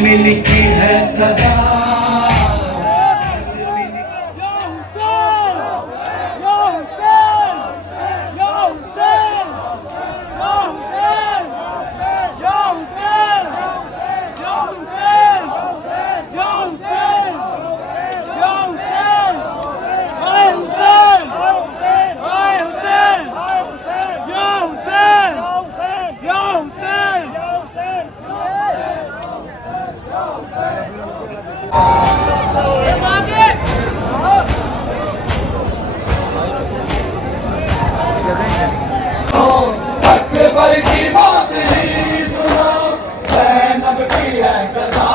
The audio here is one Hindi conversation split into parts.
मिलकी है सदा अकबर की बात नहीं सुनो ज़ैनब की है कथा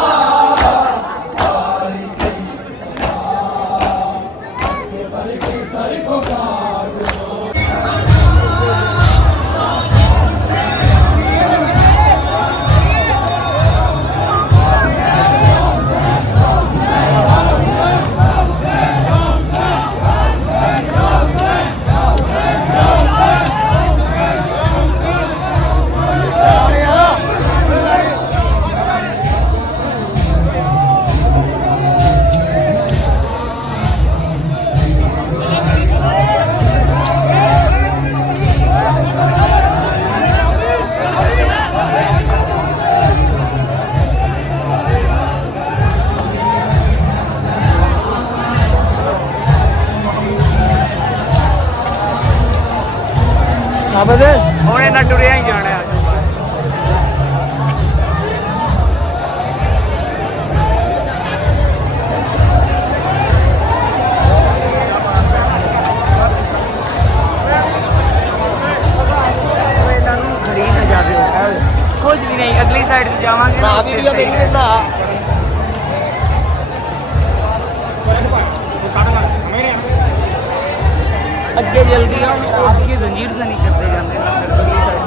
अकबर की सर को काट दो ਹੁਣ ਇਹਨਾਂ ਟੁਰਿਆ ਹੀ ਜਾਣਾ ਇਹਨਾਂ ਨੂੰ ਖੜੀ ਨਾ ਜਾਵੇ ਕੁਝ ਵੀ ਨਹੀਂ ਅਗਲੀ ਸਾਈਡ ਤੇ ਜਾਵਾਂਗੇ ਨਾ ਵੀਡੀਓ ਮੇਰੀ ਤੇ ਬਣਾ ਅੱਗੇ ਜਲਦੀ ਆਉਣ ਅੱਗੇ ਜ਼ੰਜੀਰ ਸੇ ਨਹੀਂ ਕਰਦੇ ਜਾਂਦੇ ਨਾ ਫਿਰ ਅਗਲੀ ਸਾਈਡ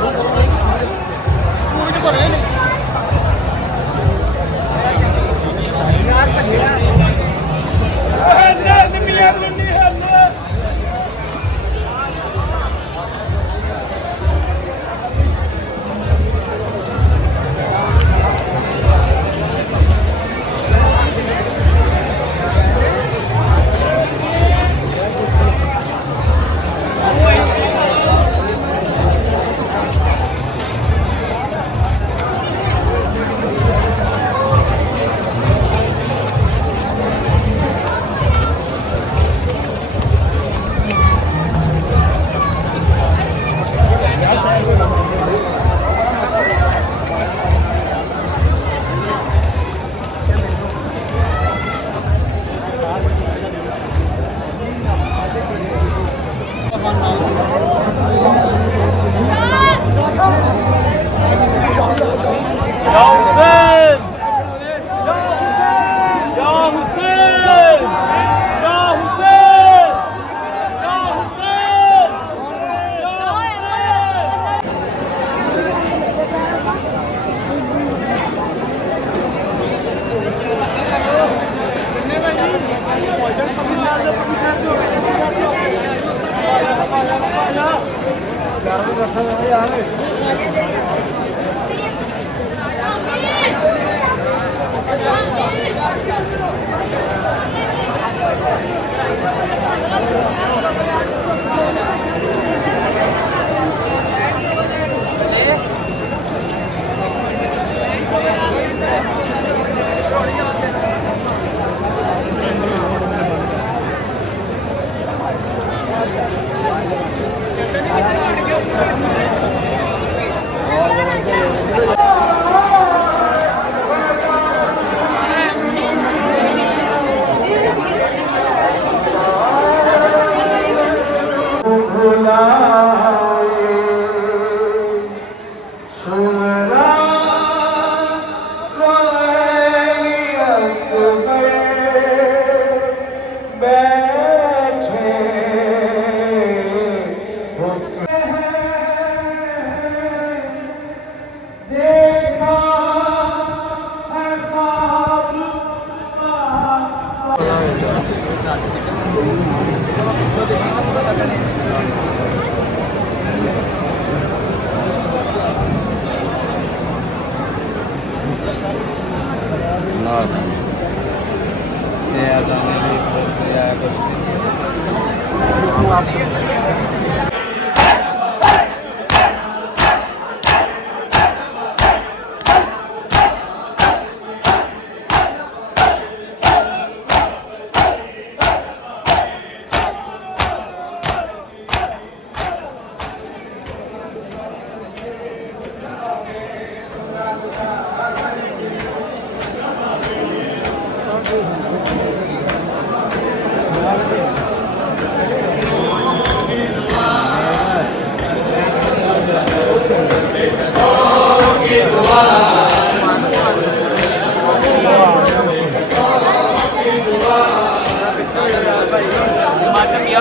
हिमाचल या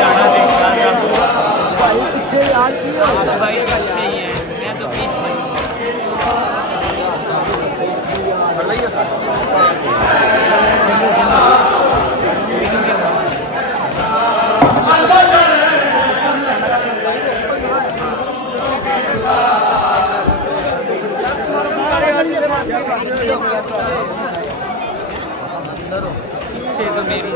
जाना चाहिए भाई, अच्छे ही हैं, मैं तो पीछे पीछे तो मेरी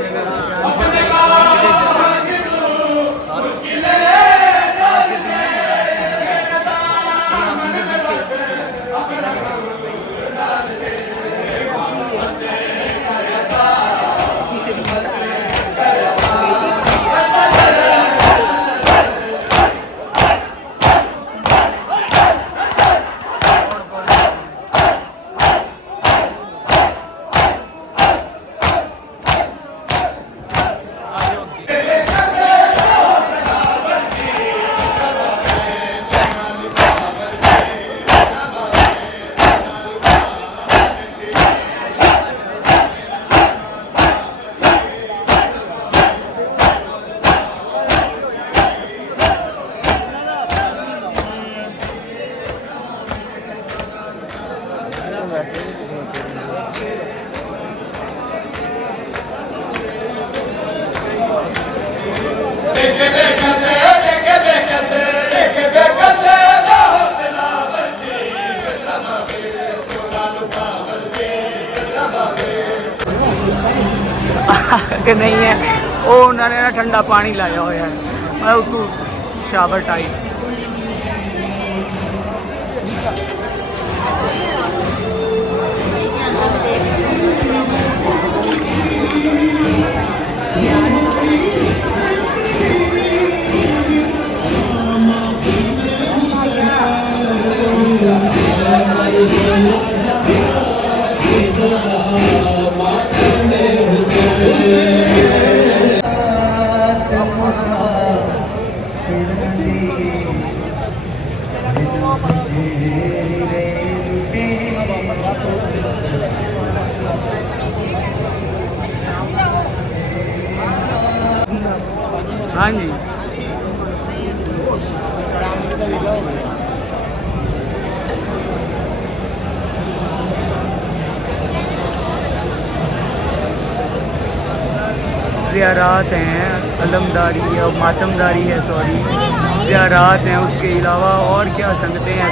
कि नहीं है वो उन्होंने ना ठंडा पानी लाया हुआ है, मैं उसको शावर टाइप हाँ जी। ज़ियारात हैं, अलमदारी है और मातमदारी है, सॉरी ज़ियारात हैं, उसके अलावा और क्या संगतें हैं।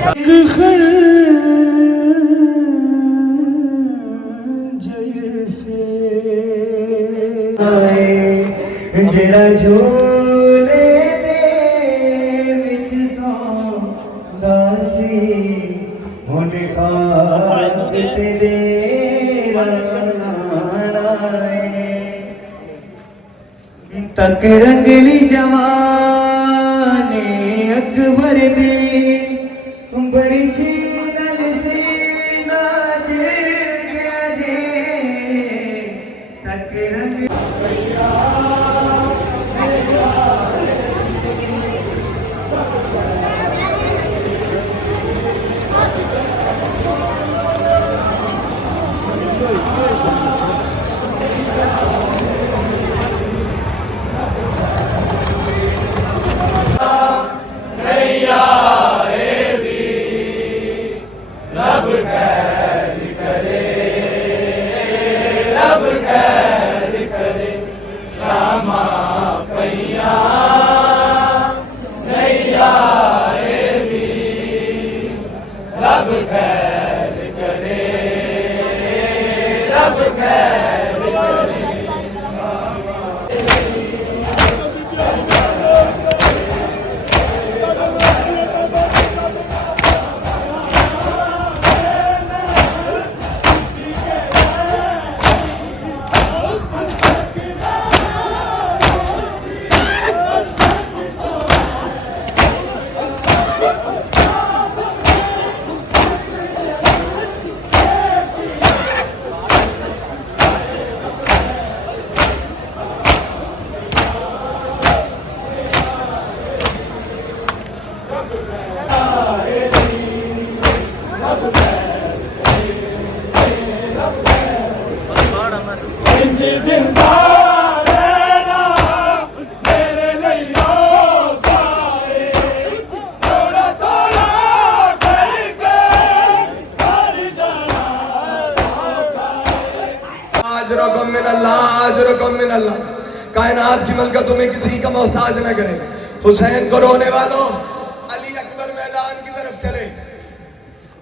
जड़ा झोले दे विच सौंदा सी हुण खाक ते डेरा लाना तक रंगली जवाने अकबर दे बरछी नल से नाच गया जे तक रंग जी जिंदा रहना मेरे लिए गाए थोड़ा थोड़ा करके मर जाना आजरकुम मिन अल्लाह कायनात की मलका तुम्हें किसी का मोहताज न करे। हुसैन को रोने वालों अली अकबर मैदान की तरफ चले,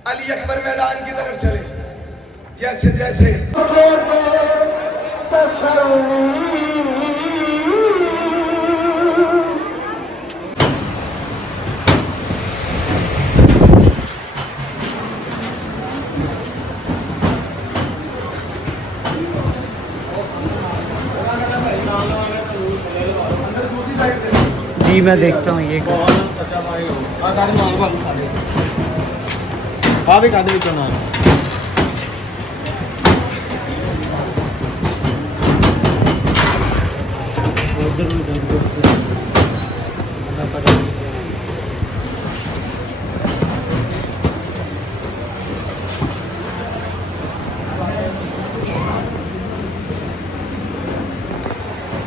अली अकबर मैदान की तरफ चले। जैसे जैसे जी मैं देखता हूँ ये हाँ भी खाते भी ना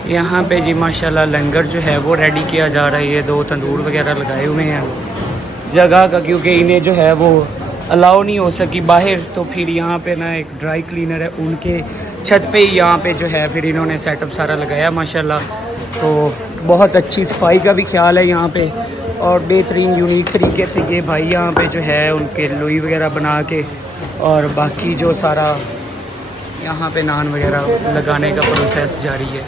यहाँ पे जी माशाल्लाह लंगर जो है वो रेडी किया जा रहा है। ये 2 तंदूर वगैरह लगाए हुए हैं जगह का, क्योंकि इन्हें जो है वो अलाउ नहीं हो सकी बाहर, तो फिर यहाँ पे ना एक ड्राई क्लीनर है उनके छत पे ही यहाँ पे जो है फिर इन्होंने सेटअप सारा लगाया माशाल्लाह। तो बहुत अच्छी सफाई का भी ख्याल है यहाँ पे और बेहतरीन यूनिक तरीके से ये भाई यहाँ पे जो है उनके लोई वगैरह बना के और बाकी जो सारा यहाँ पे नान वगैरह लगाने का प्रोसेस जारी है।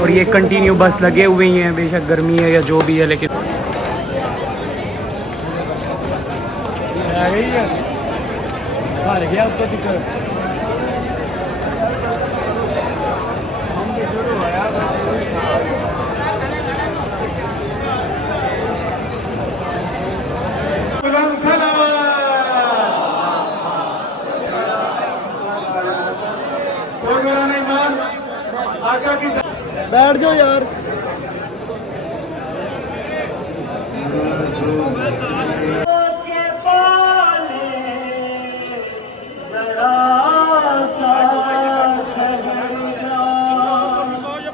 और ये कंटिन्यू बस लगे हुए ही हैं, बेशक गर्मी है या जो भी है, लेकिन आ गई है हार गया उसका जिक्र बैठ जाओ यार।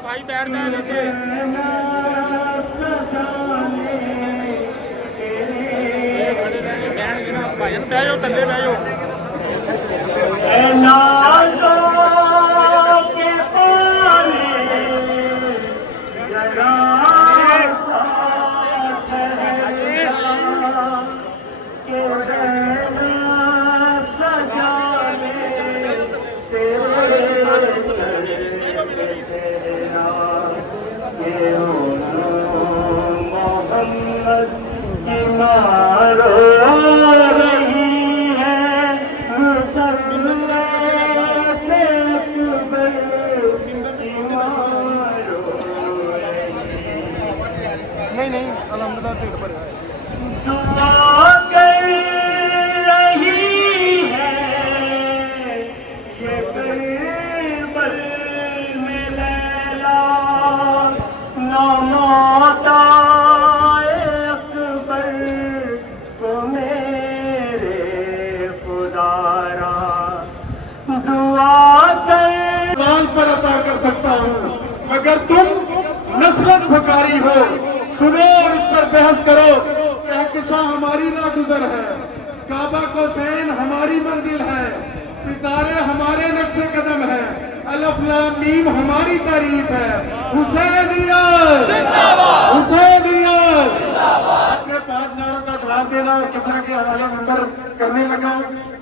भाई बैठ जाए नीचे भाई बैठो थल्ले बैठो नहीं नहीं अल्हम्दुलिल्लाह पेट भरा है। दुआ कर रही है ये करबल में लैला ना मौता अकबर को मेरे खुदारा दुआ कर लाल पर अता कर सकता हूँ मगर तुम नस्लन फकारी हो। सुनो और इस पर बहस करो। कहकशां हमारी रागुजर है, काबा कोसैन हमारी मंजिल है, सितारे हमारे नक्शे कदम है, अलफ लाम मीम हमारी तारीफ है। हुसैनियत जिंदाबाद, हुसैनियत जिंदाबाद। अपने 5 नारों का जवाब देना और किबला के हवाले मंबर करने लगा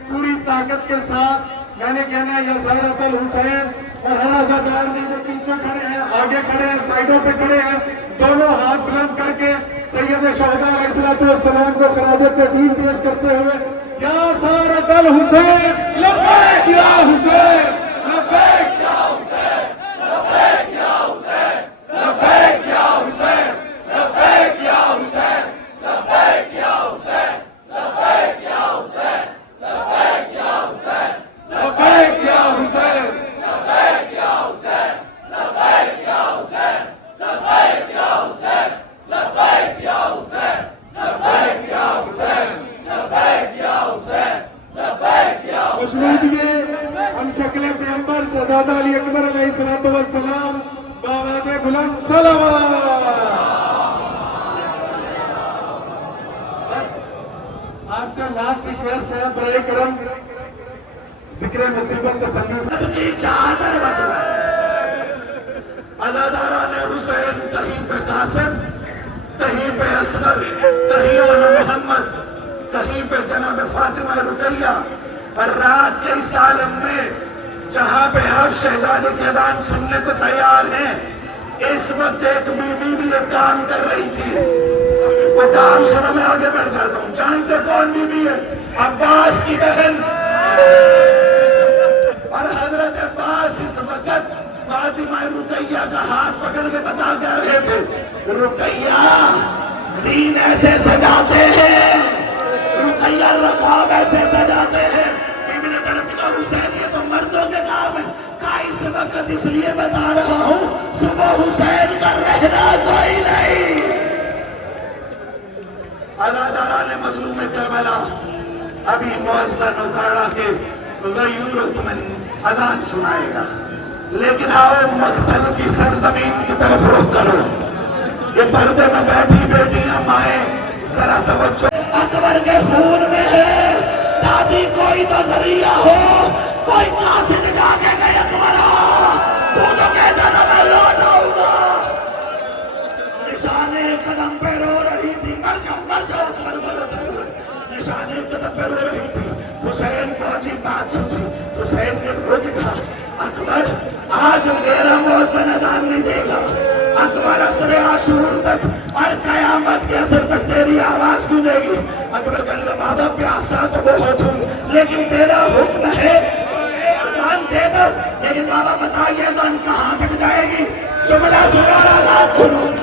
पूरी ताकत के साथ। मैंने कहना है या ज़ाहिरतुल हुसैन और हराज़ादार में जो पीछे खड़े हैं, आगे खड़े हैं, साइडों पे खड़े हैं, दोनों हाथ बुलंद करके सैयद शुहदा अलैहिस्सलाम को सराजत तस्लीम पेश करते हुए या ज़ाहिरतुल हुसैन लब्बैक या हुसैन, लब्बैक या हुसैन, लब्बैक या हुसैन, लब्बैक या हुसैन, लब्बैक या हुसैन, लब्बैक या हुसैन, लब्बैक या हुसैन, लब्बैक या हुसैन, लब्बैक या हुसैन, लब्बैक या हुसैन, लब्बैक या हुसैन, लब्बैक या हुसैन, लब्बैक या हुसैन, लब्बैक या हुसैन, लब्बैक या हुसैन, लब्बैक या हुसैन। खुशनूदिए हम शक्ल पैगंबर शहजादा अली अकबर अलैहिस्सलातु वस्सलाम बावाज़े बुलंद सलावत। आपसे लास्ट रिक्वेस्ट है बराए करम जिक्र मुसीबत तसल्ली की चादर बचवा अज़ादारा ने हुसैन कहीं पे कासिम, कहीं पे असगर, कहीं पे मोहम्मद, कहीं पे जनाब फातिमा रुकैया। और रात के इस आलम में जहां पे आप शहजादे की अज़ान सुनने को तैयार हैं, इस वक्त एक बीबी भी एक काम कर रही थी। वो काम सुनो, मैं आगे बढ़ जाता हूँ। जानते कौन बीबी है? अब्बास की बहन। और हजरत अब्बास इस वक्त फातिमा रुकैया का हाथ पकड़ के बता कर रहे थे, रुकैया सीन ऐसे सजाते हैं, रुकैया रकाब ऐसे सजाते हैं। बीबी ने कहा हुसैन ये तो मर्दों के काम है। का इस वक्त इसलिए बता रहा हूँ, सुबह हुसैन का रहना कोई नहीं। अल्लाह ने मजलूम करबला अभी मुअज्जिन उतारा के गयूरतमन अज़ान सुनाएगा, लेकिन आओ मक्तल की सरजमीन की तरफ रुख करो। ये पर्दे में बैठी बेटियां माए जरा तवज्जो। अकबर के खून में है, दादी कोई तो जरिया हो, कोई कासिद जाके गए अकबरा, तू तो कहता था मैं लौट आऊंगा। निशाने कदम पे रो रही थी, मर जाओ अकबर बोलो। निशाने कदम पे रो रही थी। हुसैन को अजीब बात सुनी। हुसैन ने खुद कहा, अकबर आज मेरा मौसम अज़ान नहीं देगा। अकबर असरे आशूर तक और कयामत के असर तक तेरी आवाज गूंजेगी। अकबर कहने लगा, बाबा प्यासा तो बहुत हूँ, लेकिन तेरा हुक्म है अज़ान दे दो। लेकिन बाबा बताइए अज़ान कहाँ तक जाएगी? जुमला सुना, अज़ान सुनो।